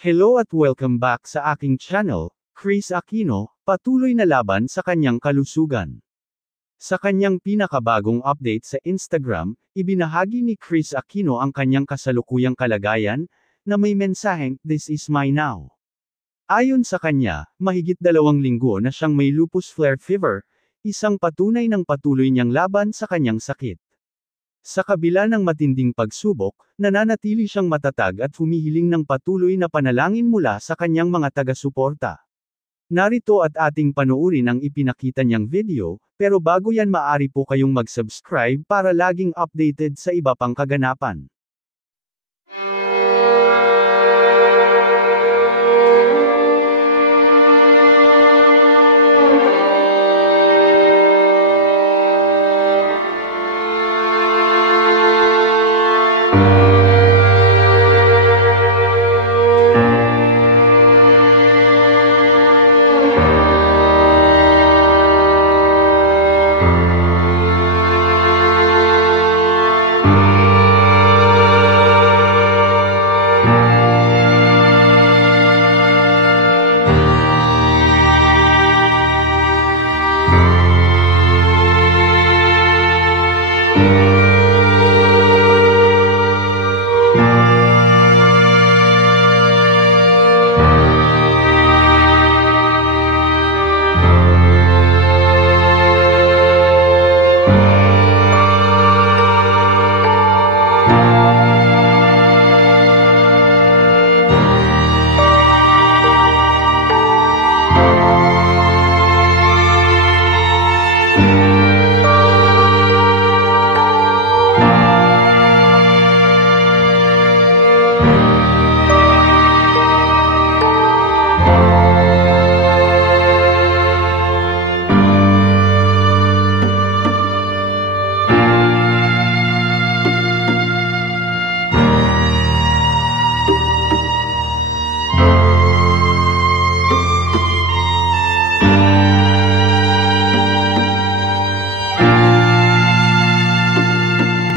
Hello at welcome back sa aking channel, Chris Aquino, patuloy na laban sa kanyang kalusugan. Sa kanyang pinakabagong update sa Instagram, ibinahagi ni Chris Aquino ang kanyang kasalukuyang kalagayan, na may mensaheng, "This is my now." Ayon sa kanya, mahigit 2 linggo na siyang may lupus flare fever, isang patunay ng patuloy niyang laban sa kanyang sakit. Sa kabila ng matinding pagsubok, nananatili siyang matatag at humihiling ng patuloy na panalangin mula sa kanyang mga taga-suporta. Narito at ating panoorin ang ipinakita niyang video, pero bago yan maaari po kayong mag-subscribe para laging updated sa iba pang kaganapan.